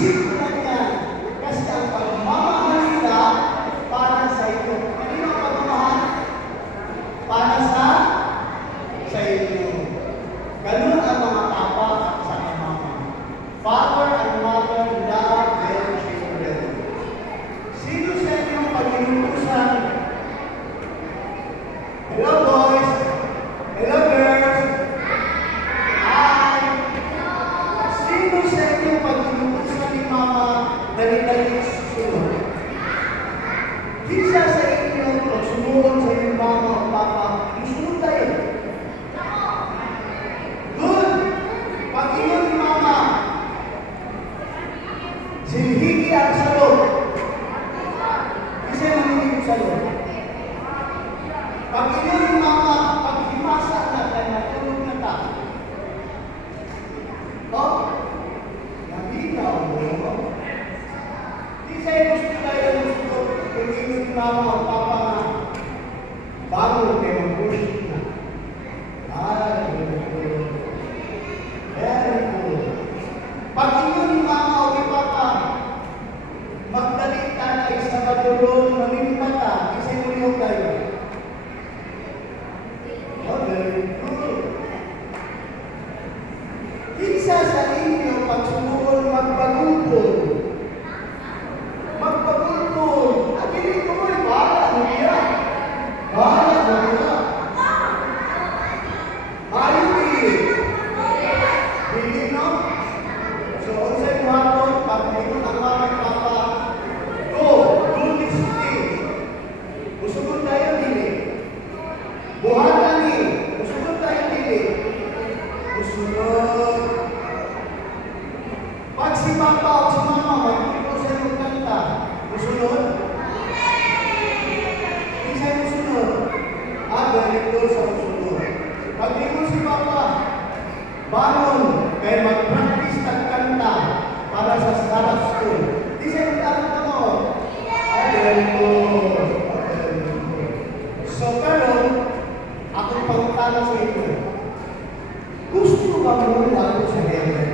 Isip mo lang yan. Kasi ang pagmamahal nila para sa iyo. Kanino ang pagmamahal? Para sa inyo. Ganun ang mga papa sa mama. Father and mother love their children. Sino sa inyong pag-inutusan? Hello boys! Hello girls! Hi! Sino sa inyong pag-inutusan ni mama dali-dali susunod? Isa sa inyo pag sumunod sa inyong mama o papa, susunod tayo. Good! Pag-ingon ni mama, silhigi ang salot. Isa yung manilig sa salot. Pag-ingon ni mama, paghimasa na tayo, natulog na tayo. Oh, nabinaw mo. Isa yung gusto tayo gusto, pag-ingon ni mama o papa na, bago kayo mag-worship na. Ay, very good. Pag-ingon ni mama o ni papa, magdalik tayo sa badulong, mamimata, isa yung uliyong tayo. Oh, very good. Isa sa inyo, pag sumukol, magbagulpol. Magbagulpol. At hindi ko mo, bahala mo niya. Bahala mo niya. Ayun, hindi, no? So, unsay mo hapon, pag mayroon ang mga papa, do this thing. Usugon tayo, dili. Buhatan ni, usugon tayo, dili. Usugon. Pag si papa o si mama, magpipro sa iyong kanta, usunod? Isa yung usunod. Ganito sa usunod. Pag di mo si papa, bangon, kaya mag-practice ng kanta para sa Sabbath school. Di siya yung kanta mo. Ganito. So, pero, akong pagkakala sa inyo, gusto ba mo ako sa heaven?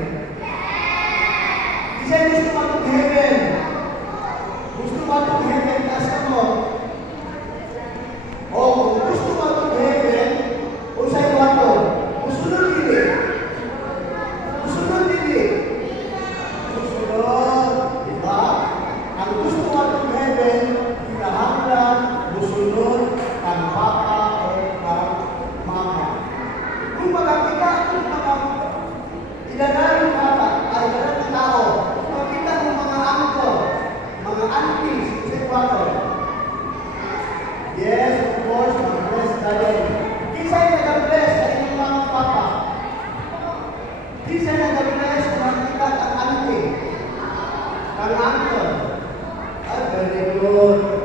Di siya gusto ba itong heaven? Gusto ba itong heaven? Taas ka mo. O, kung gusto ba itong heaven, kung sa'yo ba ito? Musunod dili. Musunod dili. Musunod. Diba? Ang gusto ba itong heaven, kinahanglan, musunod, ang papa o ang mama. Kung magkakita, kung ilalaro ka, ay ilalaro ng tao, makita mo mga angko, mga aunties, kasi kwato. Yes, of course, mag-bless tayo. Kisa'y nag-bless sa inyong mga papa. Kisa'y nag-bless kung makita ang auntie, ang uncle. Very good.